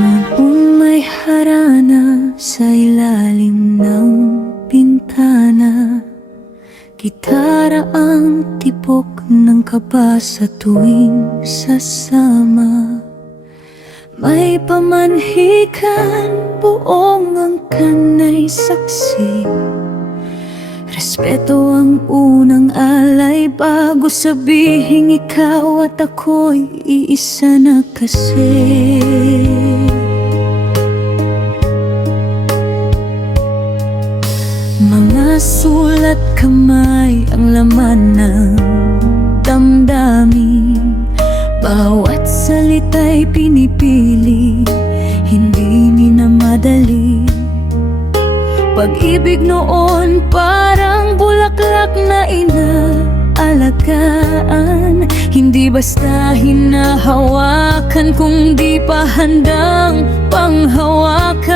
Noong may harana sa ilalim ng bintana, gitara ang tipok ng kaba sa tuwing sasama. May pamanhikan, buong angkan ay saksi. Respeto ang unang alay bago sabihing ikaw at ako'y iisa na kasi. Mga sulat kamay ang laman ng damdamin. Bawat salita'y pinipili, hindi minamadali. Pag-ibig noon parang bulaklak na inaalagaan, hindi basta hinahawakan kung di pa handang panghawakan.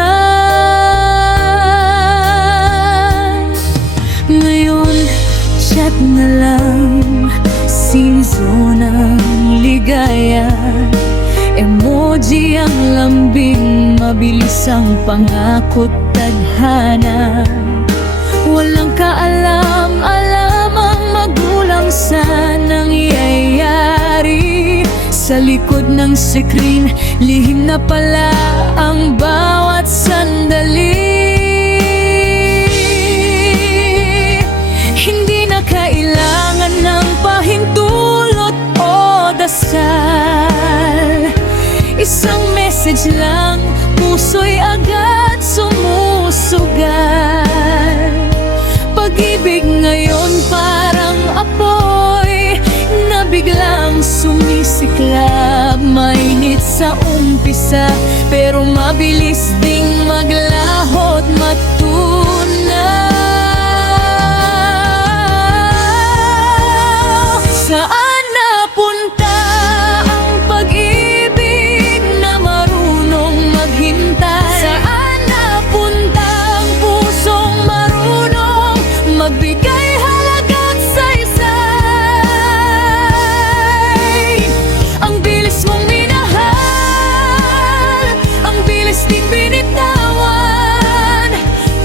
Ngayon, chat na lang, season ng ligaya. Emoji ang lambing, mabilis ang pangako't tadhana. Walang kaalam-alam ang magulang sa nangyayari. Sa likod ng screen, lihim na pala ang bawat sandali. Hindi na kailangan ng pahintulot o dasal. Isang message lang, puso'y agad sumusugal. Pag-ibig ngayon parang apoy na biglang sumisiklab. Mainit sa umpisa, pero mabilis ding maglaho't matunaw. Saan napunta ang pag-ibig na marunong maghintay? Saan napunta ang pusong marunong magbigay halaga't saysay? Ang bilis mong minahal, ang bilis ding binitawan.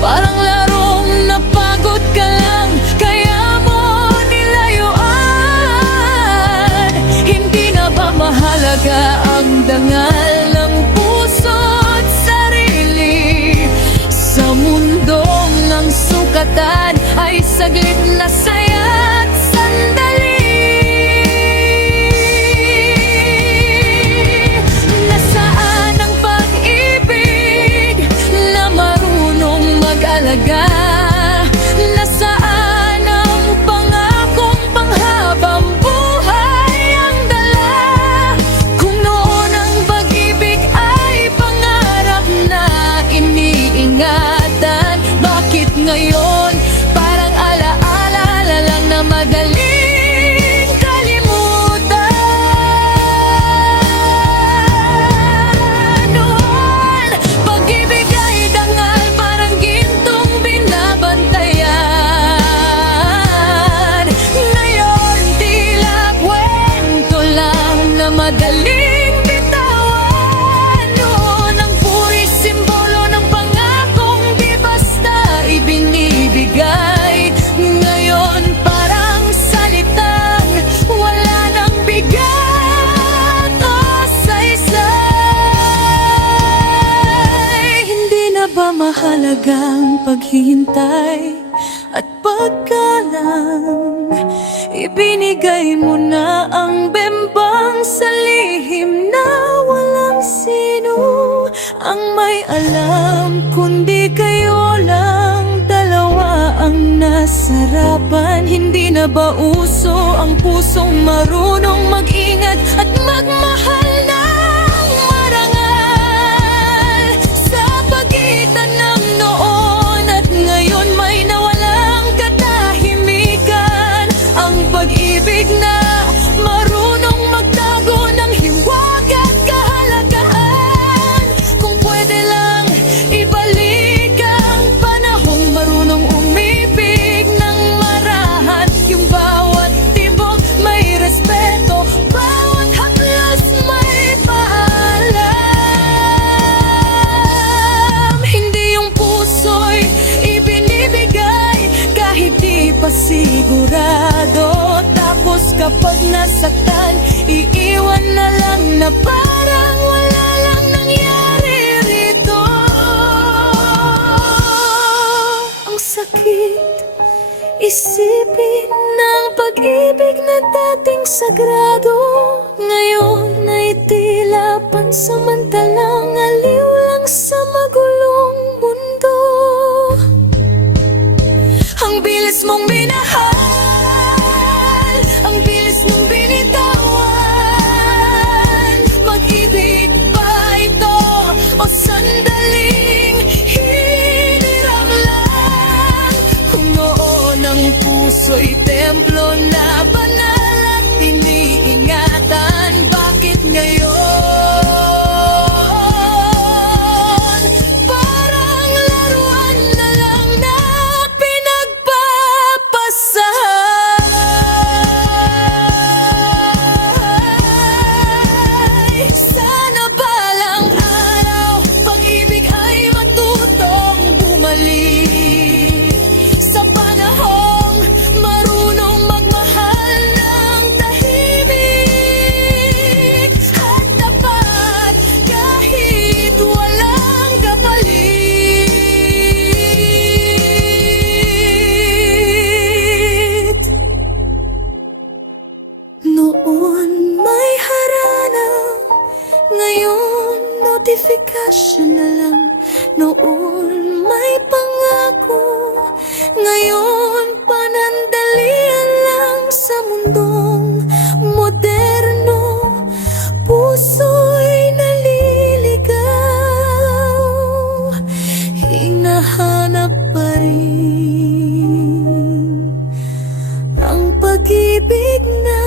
Parang larong napagod ka lang, kaya mo nilayuan. Hindi na ba mahalaga ang dangal ng puso't sarili? Sa mundong ng sukatan ay saglit na saya't sandali. Nasaan ang pag-ibig na marunong mag-alaga? Nasaan ang pangakong panghabang buhay ang dala? Kung noon ang pag-ibig ay pangarap na iniingatan, bakit ngayon parang alaala lang na madaling kalimutan? Noon, pag-ibig ay dangal, parang gintong binabantayan. Ngayon, tila kwento lang na madaling bitawan. Noon, ang puri simbolo ng pangakong di basta ibinibigay. Ngayon, parang salitang wala nang bigat o saysay. Hindi na ba mahalagang paghihintay at paggalang? Ibinigay mo na ang bembang sa lihim na walang sino ang may alam, kundi kayo lang dalawa ang nasarapan. Hindi na ba uso ang pusong marunong mag-ingat at magmahal ng marangal? Sa pagitan ng noon at ngayon may nawalang katahimikan. Ang pag-ibig na marunong magtago ng hiwag at kahalagahan. Kung pwede lang ibalik ang panahong marunong umibig ng marahan. Yung bawat tibok may respeto, bawat kapag nasaktan, iiwan na lang na parang wala lang nangyari rito. Ang sakit isipin ng pag-ibig na dating sagrado, ngayon ay tila pansamantalang aliw lang sa magulong mundo. Ang bilis mong minahal, ang bilis mong binitawan. Mag-ibig ba ito o sandaling hinirang lang? Kung noon ang puso'y templo na banal at iniingatan, bakit ngayon parang laruan na lang na pinagpapasahay? Sana balang araw pag-ibig ay matutong bumalik sa panahong marunong magmahal ng tahimik at tapat kahit walang kapalit. Noon may harana, ngayon notification na lang. Noon may pangako, ngayon panandalian lang sa mundong moderno. Puso'y naliligaw, hinahanap pa rin ang pag-ibig na